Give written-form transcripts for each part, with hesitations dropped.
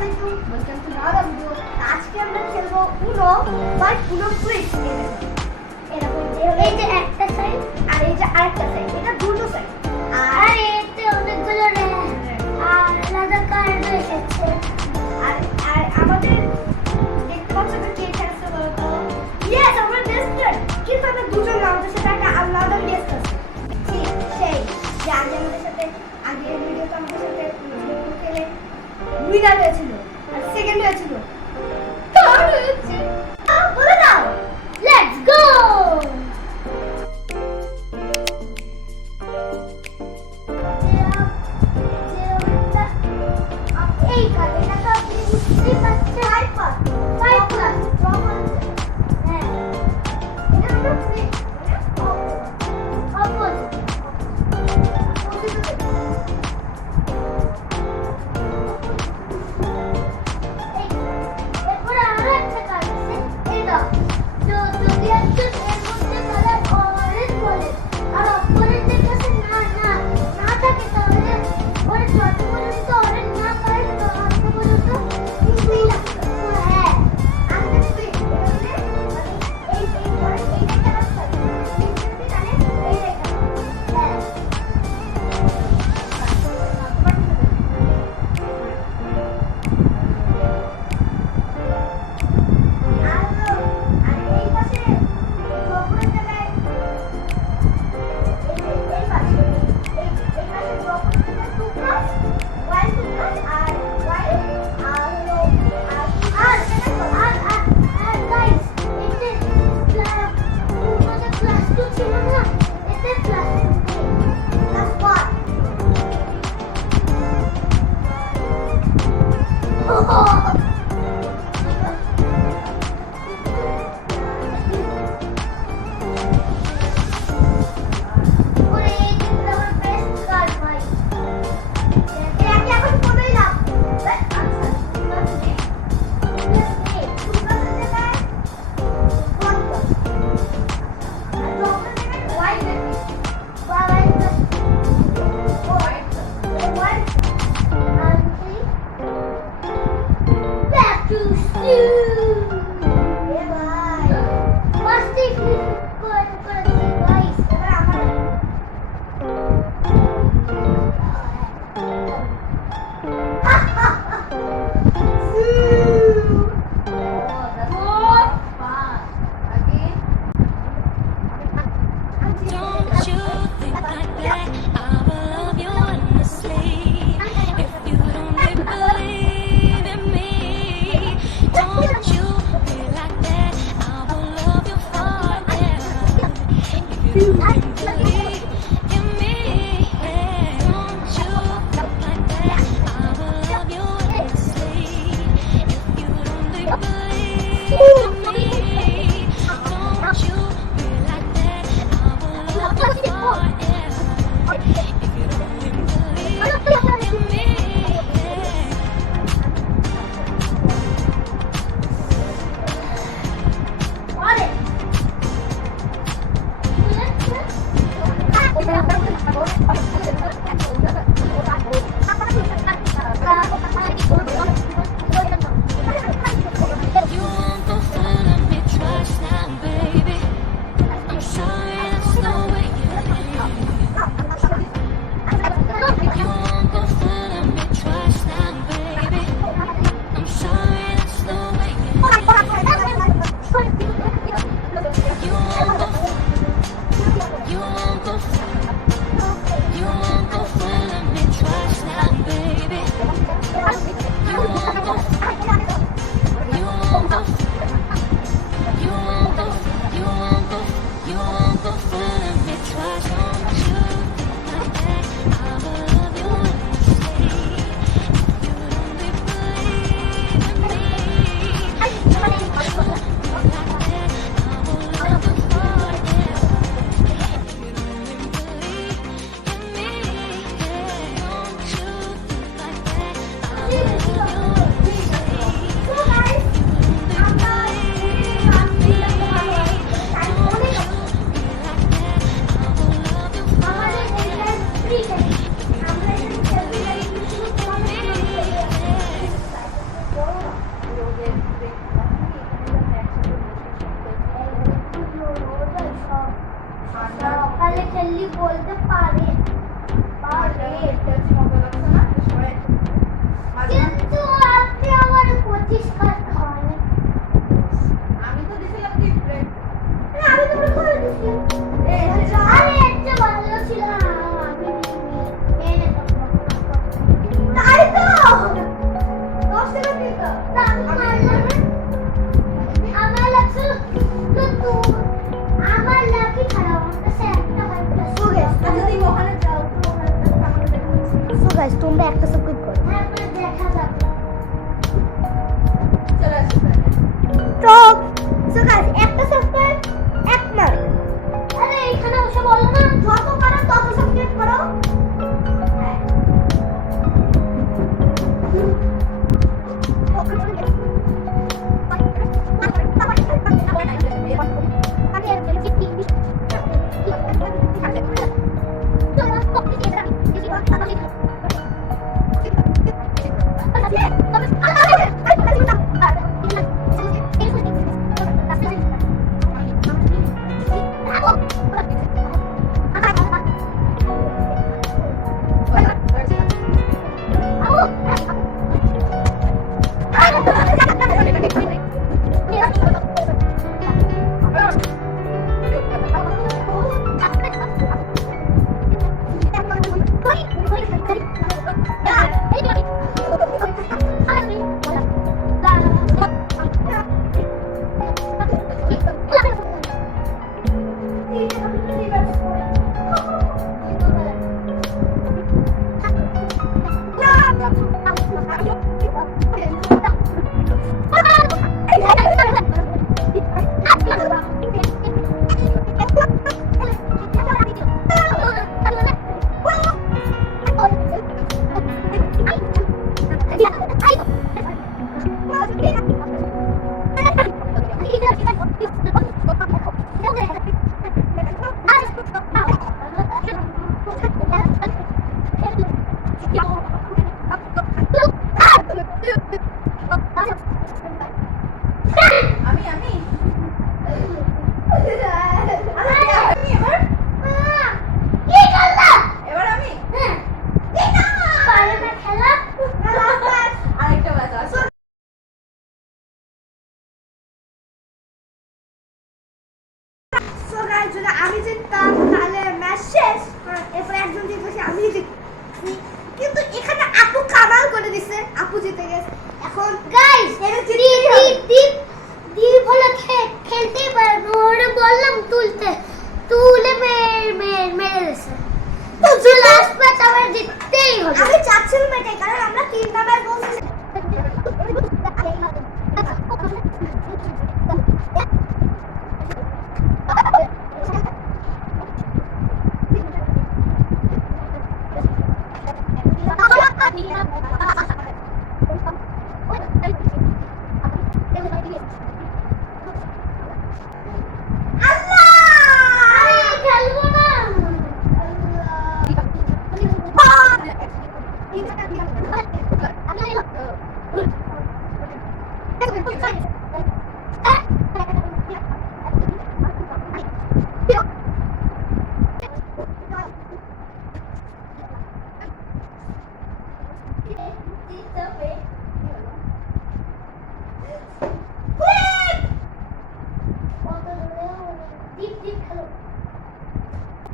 আলাইকুম, welcome to our video. আজকে আমরা খেলবো উনো বাট উনো কুইজ। এরকম এই যে একটা সাইড আর এই যে আরেকটা সাইড, এটা দুটো সাইড। আর এতে অনেকগুলো আলাদা কার্ড এসেছে। আর আর আমাদের দেখতে পাচ্ছ তো কে খেলছে বলো তো? ইয়েস, আমার বেস্ট ফ্রেন্ড। কিন্তু আমরা দুজন না, আমাদের সাথে একটা আলাদা গেস্ট আছে। ঠিক সেই যে আগে আমাদের সাথে আগের ভিডিওতে আমাদের সাথে খেলে উইনার হয়েছিল আর সেকেন্ড হয়েছিল, থার্ড হয়েছে। বলে দাও, লেটস গো। এই কার্ডটা তো আপনি বুঝতেই পারছেন। ফাইভ প্লাস হ্যাঁ, এটা হলো ফ্রি অপোজিট। তোমরা একটা সাবস্ক্রাইব করো। হ্যাঁ দেখা যাবে। তো গাইস একটা সাবস্ক্রাইব এক মার্ক। আরে এখানে বসে বলো না, যত পারো তত সাবস্ক্রাইব করো। যদি আমি জিততাম তাহলে ম্যাচ শেষ, এরপর একজন জিতবে আমি জিতছি, কিন্তু এখানে আপু কামাল করে দিছে, আপু জিতে গেছে। এখন গাইস দীপ বলে খেলতে পারবে, ওরে বললাম তুলে মেরে দিছে, তো লাস্ট ম্যাচ আমরা জিততেই হবে। আমি চাচ্ছিলাম এটাই, কারণ আমরা 3 নাম্বার বলছি।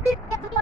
Deep, hello.